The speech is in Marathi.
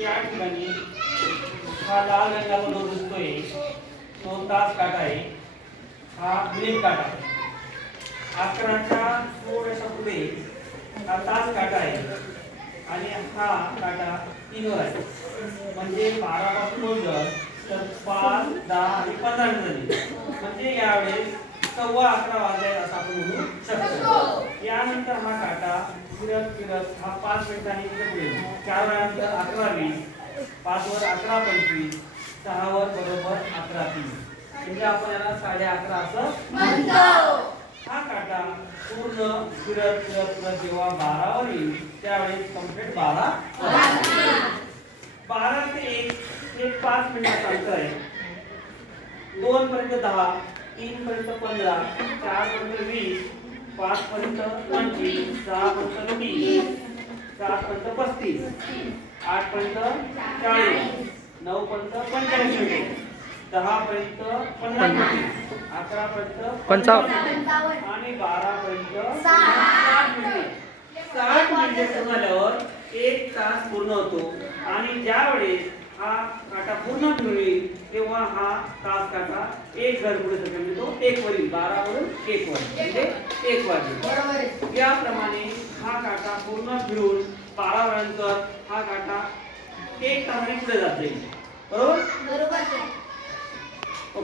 या ठिकाणी हा लाल रंगाचा जो दिसतोय तो तास काटा आहे, हा मिनिट काटा आहे. 11च्या थोड्याशा पुढे हा तास काटा आहे आणि हा काटा 3 वर आहे. म्हणजे 12 पासून मोजलं तर 5, 10 आणि 15 झाली. म्हणजे यावेळेस 11:15 वाजले असं आपण म्हणू शकतो. यानंतर हा काटा फिरत फिरत हा 5 मिनिटांनी पुढे 4 वेळानंतर 11:20, 5 वर 11:25, 6 वर बरोबर 11:30. म्हणजे आपण याला 11:30 असं म्हणतो. हा काटा पूर्ण फिरत फिरत फिरत जेव्हा 12 वर येईल त्यावेळेस कंप्लीट 12 ते 1 हे 5 मिनिटाचं अंतर आहे. 2 पर्यंत 10, 3 पर्यंत 15, 4 पर्यंत 20, 5 पर्यंत 25, 6 पर्यंत 30, 7 पर्यंत 35, 8 पर्यंत 40, 9 पर्यंत 45 मिनिटे, 10 पर्यंत 50 मिनिटे, 11 पर्यंत 55 आणि 12 पर्यंत 60 मिनिटे. 60 मिनिटे पूर्ण झाल्यावर 1 तास पूर्ण होतो आणि ज्यावेळेस हा काटा पूर्ण फिरवेल तेव्हा हा तास काटा 1 घर पुढे सरकेल. म्हणजे तो 1 वरील 12 वरून 1 वर म्हणजे 1 वाजेल. याप्रमाणे हा काटा पूर्ण फिरून 12 वेळानंतर हा काटा 1 तासाने पुढे जात जाईल. बरोबर.